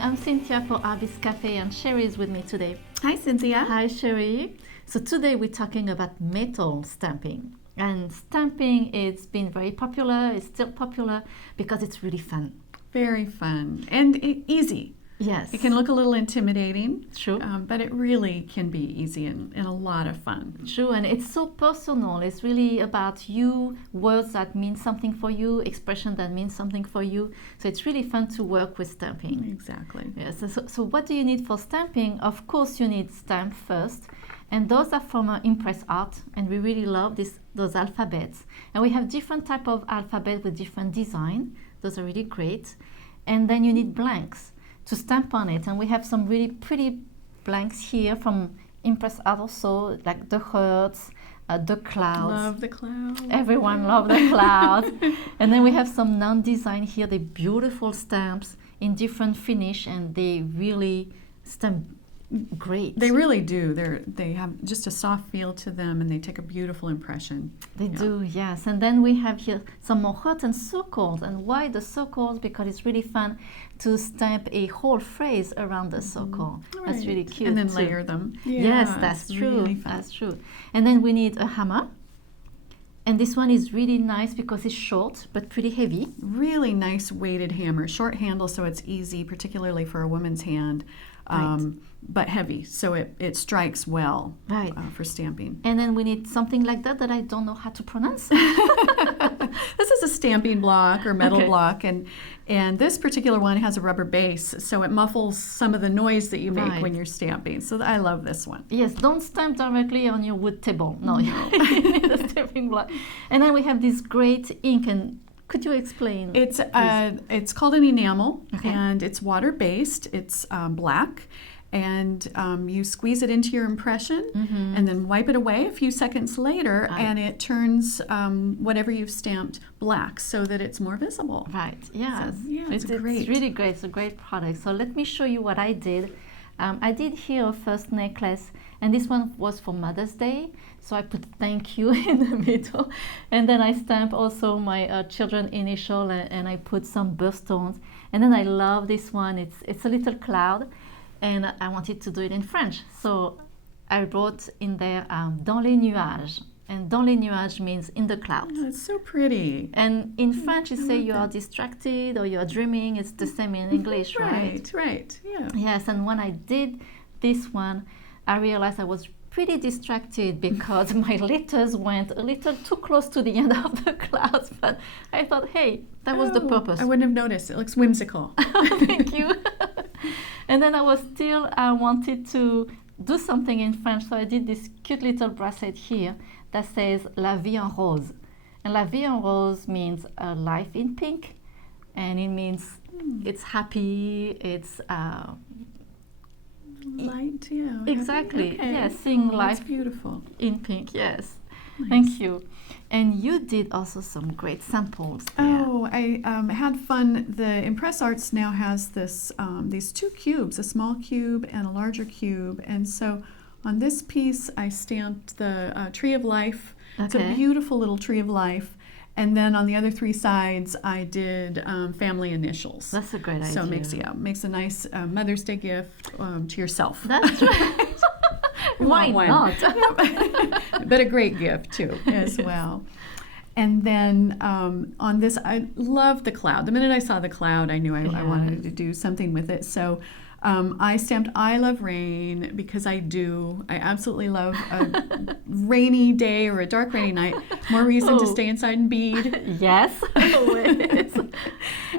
I'm Cynthia for Artbeads Cafe, and Cheri is with me today. Hi, Cynthia. Hi, Cheri. So today we're talking about metal stamping. And stamping, it's been very popular, it's still popular because it's really fun. Very fun and easy. Yes. It can look a little intimidating, True. but it really can be easy and a lot of fun. True, and it's so personal. It's really about you, words that mean something for you, expression that means something for you. So it's really fun to work with stamping. Exactly. Yes. So what do you need for stamping? Of course, you need stamp first. And those are from Impress Art, and we really love those alphabets. And we have different type of alphabet with different design. Those are really great. And then you need blanks to stamp on it, and we have some really pretty blanks here from Impress Art also, like the hearts, the clouds. Love the clouds. Everyone loves the clouds. And then we have some non-design here. They're beautiful stamps in different finish, and they really stamp great. They really do. They have just a soft feel to them, and they take a beautiful impression. They do, yes. And then we have here some more hearts and circles. And why the circles? Because it's really fun to stamp a whole phrase around the circle. Right. That's really cute. And then too. layer them. Yes, Yeah, that's it's true. really fun. That's true. And then we need a hammer. And this one is really nice because it's short but pretty heavy. Really nice weighted hammer, short handle, so it's easy, particularly for a woman's hand. Right. But heavy, so it strikes well Right. For stamping. And then we need something like that I don't know how to pronounce. This is a stamping block or metal Okay. block, and this particular one has a rubber base, so it muffles some of the noise that you make Right. when you're stamping. So I love this one. Yes, don't stamp directly on your wood table. No, you need a stamping block. And then we have this great ink, and could you explain? It's called an enamel, Okay. and it's water based. It's black. And you squeeze it into your impression and then wipe it away a few seconds later, and it turns whatever you've stamped black so that it's more visible. Right, yes. So, yeah, it's great. It's really great. It's a great product. So let me show you what I did. I did here a first necklace, and this one was for Mother's Day. So I put thank you in the middle. And then I stamped also my children initial, and I put some birthstones. And then I love this one. It's a little cloud. And I wanted to do it in French. So I wrote in there, dans les nuages. And dans les nuages means in the clouds. Oh, it's so pretty. And in French, you say love you are that. distracted or you are dreaming. It's the same in English, right? Right, yeah. Yes, and when I did this one, I realized I was pretty distracted because my letters went a little too close to the end of the clouds. But I thought, hey, that was the purpose. I wouldn't have noticed. It looks whimsical. Thank you. And then I wanted to do something in French, so I did this cute little bracelet here that says La vie en rose. And La vie en rose means life in pink, and it means it's happy, it's Light, yeah. exactly, Okay. yes, seeing That's life beautiful. in pink, yes. Nice. Thank you. And you did also some great samples there. Oh, I had fun. The Impress Arts now has these two cubes, a small cube and a larger cube. And so on this piece, I stamped the Tree of Life. It's a Okay. beautiful little Tree of Life. And then on the other three sides, I did family initials. That's a great idea. So it makes a nice Mother's Day gift to yourself. That's right. Why One. not? But a great gift too as well. And then on this, I love the cloud. The minute I saw the cloud, I knew I wanted to do something with it. So I stamped I love rain because I absolutely love a rainy day or a dark rainy night. More reason to stay inside and bead. Yes, always.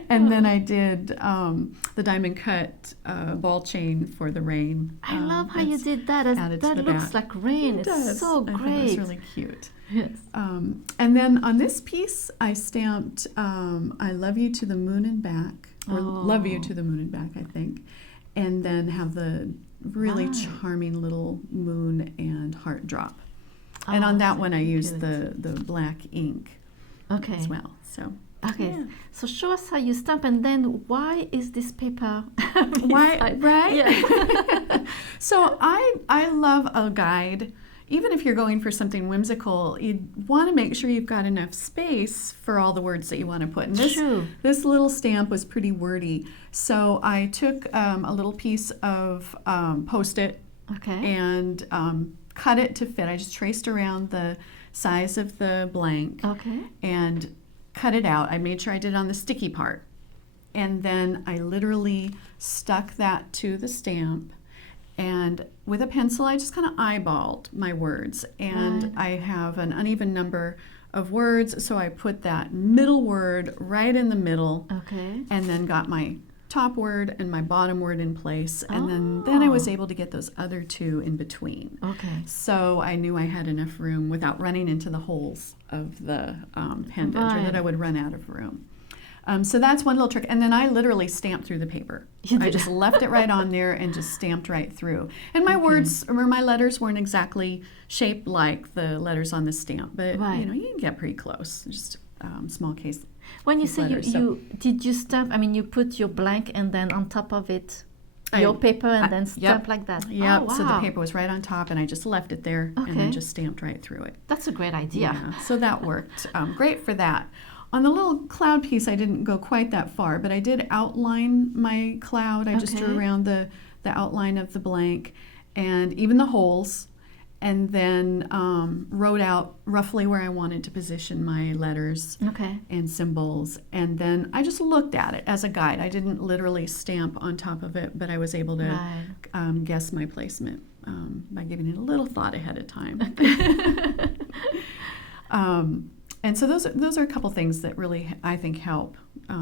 And then I did the diamond cut ball chain for the rain. I love how you that's did that. added to That the looks back. like rain. It It's does. so I think great. it's really cute. Yes. And then on this piece, I stamped I love you to the moon and back, or love you to the moon and back, I think. And then have the really Right. charming little moon and heart drop. And on that one, I used cute. the black ink Okay. as well. So Okay. yeah. So show us how you stamp, and then why is this paper? Why, beside- right? Yeah. So I love a guide. even if you're going for something whimsical, you want to make sure you've got enough space for all the words that you want to put. And this little stamp was pretty wordy. So I took a little piece of Post-it and cut it to fit. I just traced around the size of the blank and cut it out. I made sure I did it on the sticky part. And then I literally stuck that to the stamp. And with a pencil, I just kind of eyeballed my words. And I have an uneven number of words, so I put that middle word right in the middle. And then got my top word and my bottom word in place. And then I was able to get those other two in between. So I knew I had enough room without running into the holes of the pendant, or that I would run out of room. So that's one little trick. And then I literally stamped through the paper. I just left it right on there and just stamped right through. And my words, or my letters, weren't exactly shaped like the letters on the stamp, but you know, you can get pretty close. Just small case. When you say letters, did you stamp? I mean, you put your blank and then on top of it your paper and then stamp like that. Yep. So the paper was right on top, and I just left it there and then just stamped right through it. That's a great idea. Yeah. So that worked. Great for that. On the little cloud piece, I didn't go quite that far, but I did outline my cloud. I just drew around the outline of the blank and even the holes, and then wrote out roughly where I wanted to position my letters and symbols. And then I just looked at it as a guide. I didn't literally stamp on top of it, but I was able to guess my placement by giving it a little thought ahead of time. And so those are a couple things that really, I think, help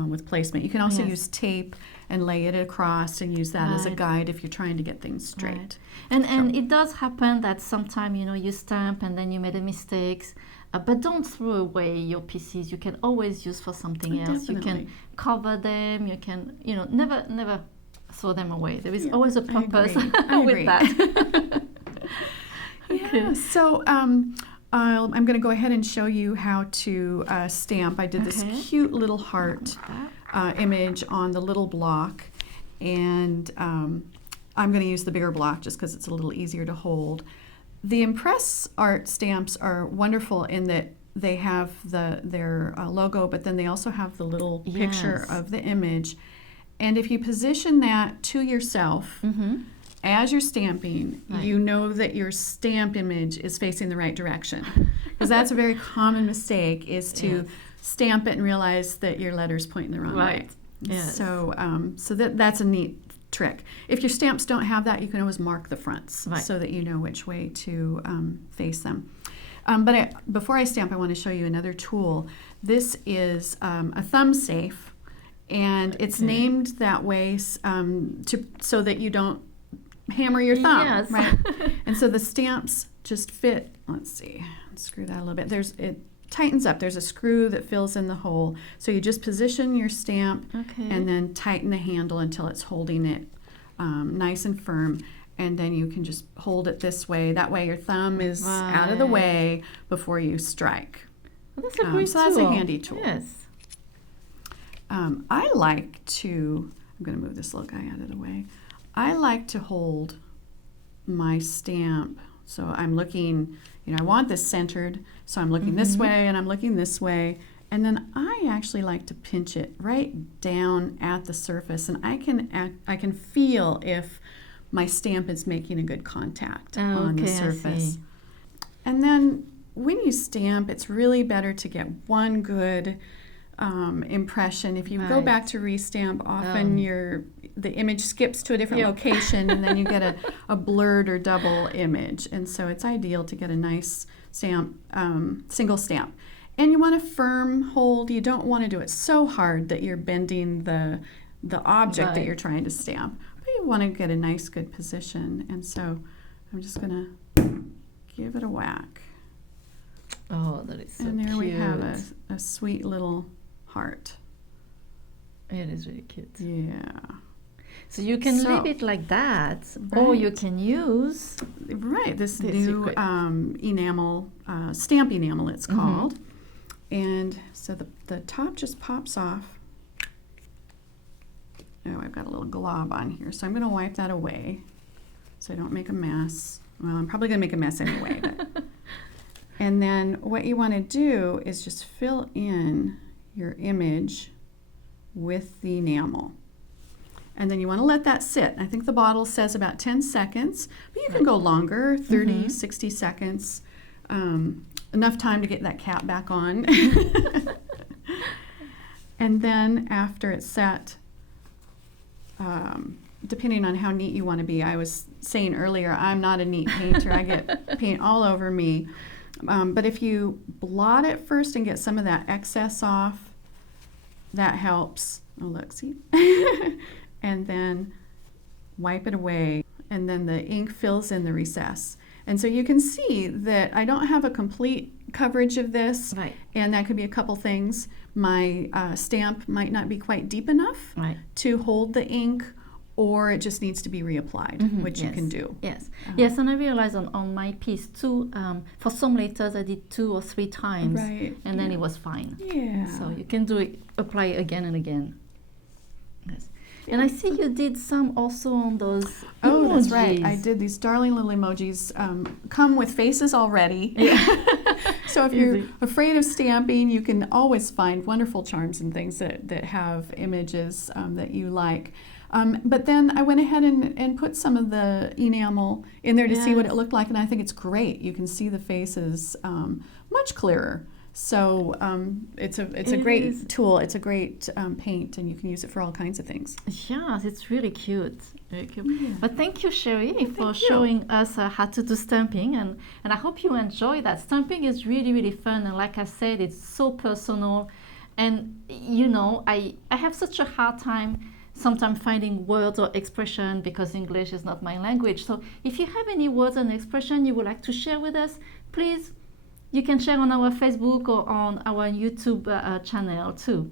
with placement. You can also use tape and lay it across and use that as a guide if you're trying to get things straight. And it does happen that sometimes, you know, you stamp and then you made a mistake, but don't throw away your pieces. You can always use for something else. You can cover them. You can, you know, never throw them away. There is always a purpose with that. So I'm going to go ahead and show you how to stamp. I did this cute little heart image on the little block, and I'm going to use the bigger block just because it's a little easier to hold. The Impress Art stamps are wonderful in that they have their logo, but then they also have the little picture of the image. And if you position that to yourself, as you're stamping, you know that your stamp image is facing the right direction. Because that's a very common mistake, is to stamp it and realize that your letter's pointing the wrong way. So that's a neat trick. If your stamps don't have that, you can always mark the fronts so that you know which way to face them. But before I stamp, I want to show you another tool. This is a thumb safe, and it's named that way so that you don't hammer your thumb, right? And so the stamps just fit. Let's see, screw that a little bit. It tightens up. There's a screw that fills in the hole. So you just position your stamp and then tighten the handle until it's holding it nice and firm. And then you can just hold it this way. That way your thumb is out of the way before you strike. Well, that's a great tool. That's a handy tool. Yes. I like to, I'm going to move this little guy out of the way. I like to hold my stamp, so I'm looking, you know, I want this centered, so I'm looking this way and I'm looking this way, and then I actually like to pinch it right down at the surface, and I can feel if my stamp is making a good contact on the surface. And then when you stamp, it's really better to get one good impression. If you go back to restamp, often the image skips to a different location, and then you get a blurred or double image. And so it's ideal to get a nice stamp, single stamp. And you want a firm hold. You don't want to do it so hard that you're bending the object that you're trying to stamp. But you want to get a nice, good position. And so I'm just going to give it a whack. Oh, that is so cute. And there we have a sweet little heart. It is really cute. Yeah. So you can leave it like that, or you can use this new enamel, stamp enamel it's called. And so the top just pops off. Oh, I've got a little glob on here, so I'm going to wipe that away so I don't make a mess. Well, I'm probably going to make a mess anyway, but And then what you want to do is just fill in your image with the enamel. And then you want to let that sit. I think the bottle says about 10 seconds, but you can go longer, 30, 60 seconds. Enough time to get that cap back on. And then after it's set, depending on how neat you want to be, I was saying earlier, I'm not a neat painter. I get paint all over me. But if you blot it first and get some of that excess off, that helps. Oh, look, see? And then wipe it away, and then the ink fills in the recess. And so you can see that I don't have a complete coverage of this, Right. and that could be a couple things. My stamp might not be quite deep enough Right. to hold the ink, or it just needs to be reapplied, which you Yes. can do. Yes. Yes, and I realized on my piece too, for some letters I did 2 or 3 times. Right. And then it was fine. Yeah. So you can do it, apply it again and again. Yes. And I see you did some also on those Oh, that's right. emojis. I did these darling little emojis. Come with faces already. So if you're Easy. afraid of stamping, you can always find wonderful charms and things that have images that you like. But then I went ahead and put some of the enamel in there to see what it Yes. looked like, and I think it's great. You can see the faces much clearer. So it's a It great is. tool. It's a great paint, and you can use it for all kinds of things. Yes, it's really cute. Very cute. Yeah. But thank you, Cheri, for thank you. showing us how to do stamping. And I hope you enjoy that. Stamping is really, really fun. And like I said, it's so personal. And, you know, I have such a hard time sometimes finding words or expression because English is not my language. So if you have any words and expression you would like to share with us, please, you can share on our Facebook or on our YouTube channel too.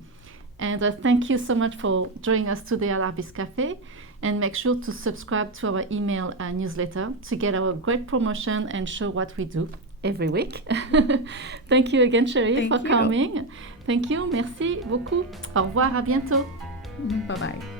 And thank you so much for joining us today at Artbeads Cafe. And make sure to subscribe to our email newsletter to get our great promotion and show what we do every week. Thank you again, Cheri, Thank for you. coming. Thank you. Merci beaucoup. Au revoir. À bientôt. Bye-bye.